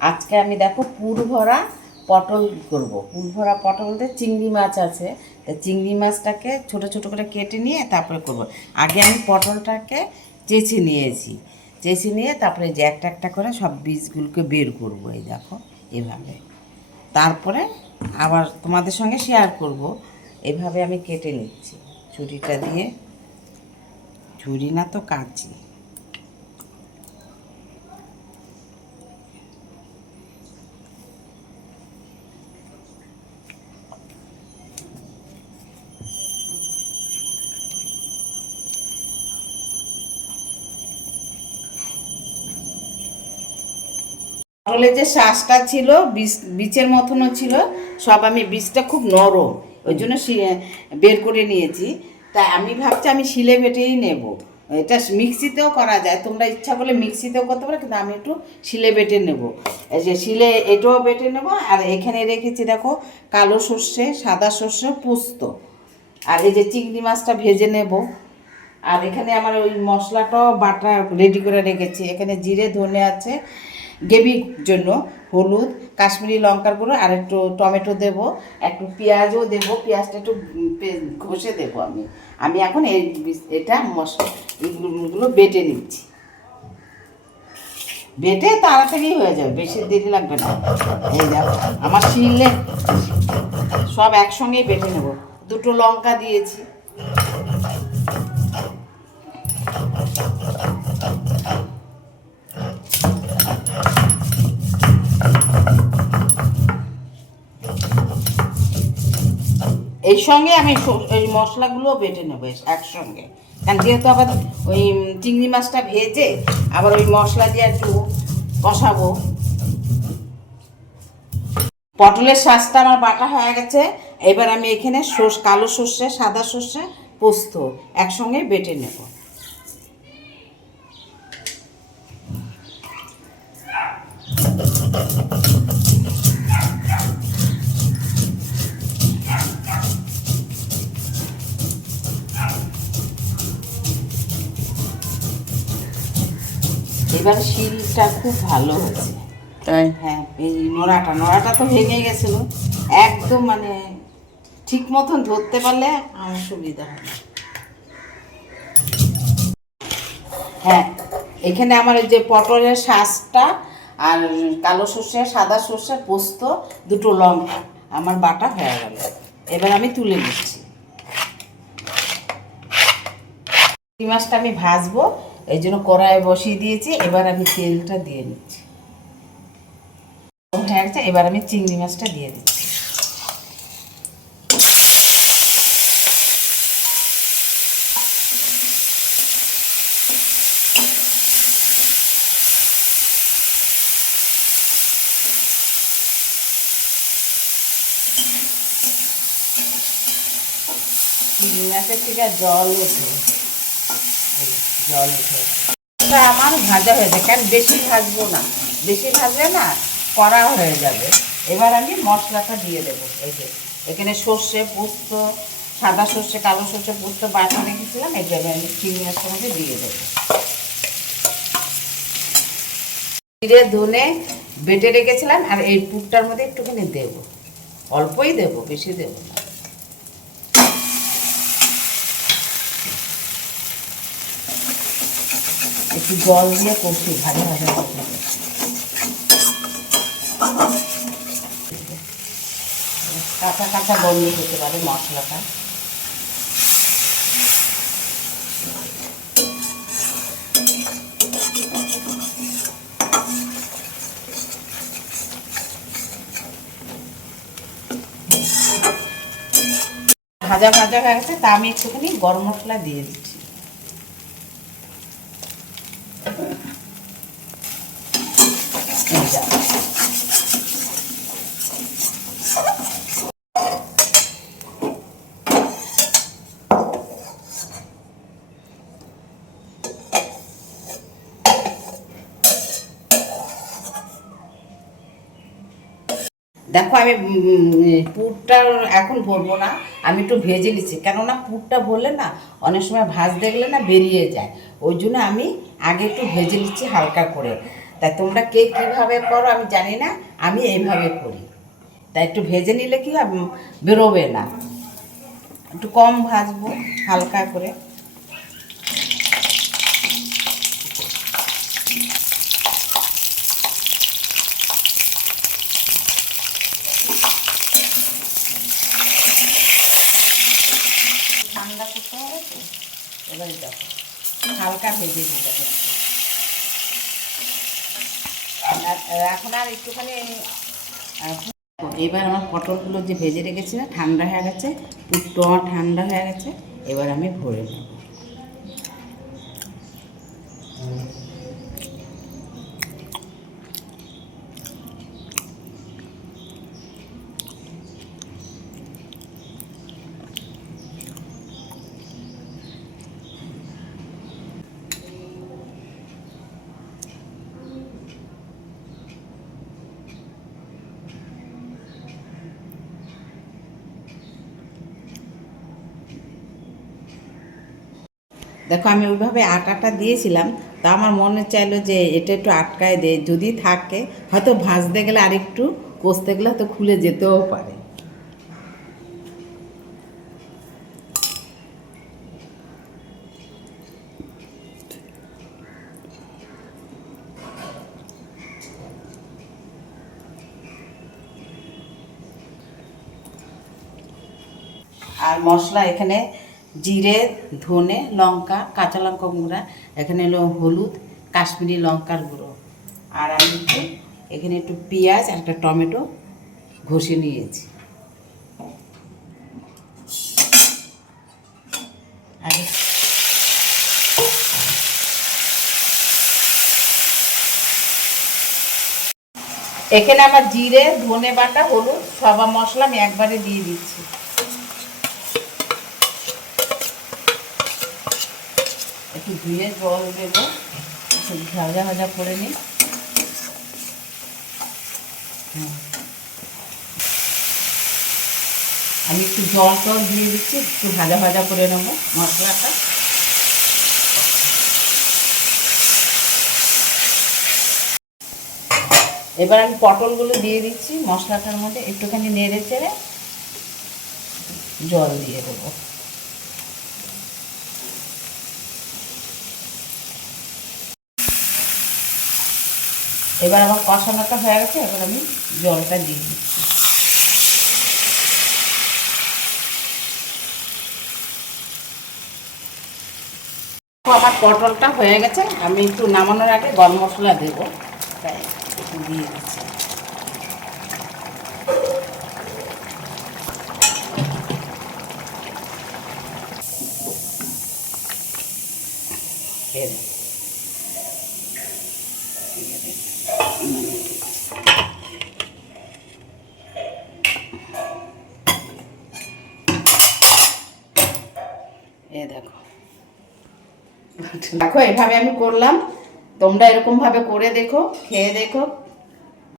আজকে আমি দেখো পুর ভরা পটল করব। পুর ভরা পটল বলতে চিংড়ি মাছ আছে, চিংড়ি মাছটাকে ছোট ছোট করে কেটে নিয়ে তারপরে করব। আগে আমি পটলটাকে চেঁচে নিয়েছি, চেঁচে নিয়ে তারপরে যে একটা একটা করে সব বীজগুলোকে বের করব। এই দেখো এভাবে, তারপরে আবার তোমাদের সঙ্গে শেয়ার করব। এভাবে আমি কেটে নিচ্ছি ছুরিটা দিয়ে, ছুরি না তো কাঁচি। পটলের যে শ্বাসটা ছিল বীজের মতনও ছিল, সব আমি বীজটা খুব নরম, ওই জন্য বের করে নিয়েছি। তাই আমি ভাবছি আমি শিলে বেটেই নেব। এটা মিক্সিতেও করা যায়, তোমরা ইচ্ছা করলে মিক্সিতেও করতে পারো, কিন্তু আমি একটু শিলে বেটে নেব। এই যে শিলে এটাও বেটে নেব। আর এখানে রেখেছি দেখো কালো সর্ষে, সাদা সর্ষে, পোস্ত, আর এই যে চিংড়ি মাছটা ভেজে নেব। আর এখানে আমার ওই মশলাটাও বাটা রেডি করে রেখেছি। এখানে জিরে ধনে আছে গ্রেভির জন্য, হলুদ, কাশ্মীরি লঙ্কার গুঁড়ো, আর একটু টমেটো দেব, একটু পেঁয়াজও দেব, পেঁয়াজটা একটু ঘষে দেবো। আমি এখন এটা মশলা এইগুলো বেটে নিচ্ছি। বেটে তাড়াতাড়ি হয়ে যাবে, বেশি দেরি লাগবে না। এই দেখো আমার শিলে সব একসঙ্গেই বেটে নেব। দুটো লঙ্কা দিয়েছি। এই সঙ্গে আমি এই মশলাগুলো বেটে নেবো একসঙ্গে, কারণ যেহেতু আবার ওই চিংড়ি মাছটা ভেজে আবার ওই মশলা দিয়ে একটু কষাবো। পটলের শাঁসটা আমার বাটা হয়ে গেছে। এবার আমি এখানে কালো সর্ষে, সাদা সর্ষে, পোস্ত একসঙ্গে বেটে নেব। এবার শিলটা খুব ভালো হয়েছে। তাই হ্যাঁ, এই নোড়াটা তো ভেঙে গেছিলো, একদম মানে ঠিক মতন ধরতে পারলে আমার সুবিধা হবে। হ্যাঁ, এখানে আমার ওই যে পটলের শাঁসটা আর কালো সর্ষে, সাদা সর্ষে, পোস্ত, দুটো লঙ্কা আমার বাটা হয়ে গেল। এবার আমি তুলে নিচ্ছি। চিংড়ি মাছটা আমি ভাজবো, এই জন্য কড়াইয়ে বসিয়ে দিয়েছি। এবার আমি তেলটা দিয়ে নিচ্ছি। হয়ে গেছে, এবার আমি চিংড়ি মাছটা দিয়ে দিচ্ছি। চিংড়ি মাছের থেকে জল ওঠে, জল উঠে আমার ভাজা হয়ে যায়। কেন বেশি ভাজবো না, বেশি ভাজলে না কড়া হয়ে যাবে। এবার আমি মশলাটা দিয়ে দেবো। এই যে এখানে সর্ষে, পোস্ত, সাদা সর্ষে, কালো সর্ষে, পোস্ত বাটা রেখেছিলাম, এগুলো আমি চিংড়ি মাছের মধ্যে দিয়ে দেবো। জিরে ধনে বেটে রেখেছিলাম, আর এই পুরটার মধ্যে একটুখানি দেবো, অল্পই দেবো, বেশি দেবো না। একটু জল দিয়ে কষি, ভাজা ভাজা করতে হবে। কাঁচা কাঁচা গন্ধ হতে পারে মশলাটা। ভাজা ভাজা হয়ে গেছে, তা আমি একটুখানি গরম মশলা দিয়ে দিচ্ছি। দেখো আমি পুরটা এখন ভরবো না, আমি একটু ভেজে নিচ্ছি। কেননা পুরটা ভরলে না অনেক সময় ভাজ দেখলে না বেরিয়ে যায়, ওই জন্য আমি আগে একটু ভেজে নিচ্ছি হালকা করে। তাই তোমরা কে কীভাবে করো আমি জানি না, আমি এইভাবে করি। তাই একটু ভেজে নিলে কি হবে, বেরোবে না। একটু কম ভাজবো, হালকা করে। ঠান্ডা করতে হবে তো, এবারে দেখো হালকা ভেজে দিতে হবে। এখন আর একটুখানি এবার আমার পটলগুলো যে ভেজে রেখেছি না, ঠান্ডা হয়ে গেছে, একটু ঠান্ডা হয়ে গেছে। এবার আমি ভরে নেব। দেখো আমি ওইভাবে আটাটা দিয়েছিলাম, তা আমার মনে চাইলো যে এটা একটু আটকায় দে, যদি থাকে হয়তো ভাজতে গেলে আরেকটু, কষতে গেলে হয়তো খুলে যেতেও পারে। আর মশলা এখানে জিরে, ধনে, লঙ্কা, কাঁচা লঙ্কা গুঁড়া, এখানে হলো হলুদ, কাশ্মীরি লঙ্কার গুঁড়ো, আর আমি একটু এখানে একটু পেঁয়াজ আর একটা টমেটো ঘষে নিয়েছি। আর এখানে আমার জিরে, ধনে বাটা, হলুদ সব মশলা আমি একবারে দিয়ে দিচ্ছি। একটু ধুয়ে জল দেবো, ভাজা ভাজা করে নিই। আমি একটু জলটাও দিয়ে দিচ্ছি, একটু ভাজা ভাজা করে নেবো মশলাটা। এবার আমি পটলগুলো দিয়ে দিচ্ছি মশলাটার মধ্যে, একটুখানি নেড়ে চেড়ে জল দিয়ে দেবো। এবার আমার কষানোটা হয়ে গেছে, এবার আমি জলটা দিয়ে দিচ্ছি। আমার পটলটা হয়ে গেছে, আমি একটু নামানোর আগে গরম মশলা দেবো, তাই একটু দিয়ে দিচ্ছি। দেখো দেখো এভাবে আমি করলাম, তোমরা এরকম ভাবে করে দেখো, খেয়ে দেখো।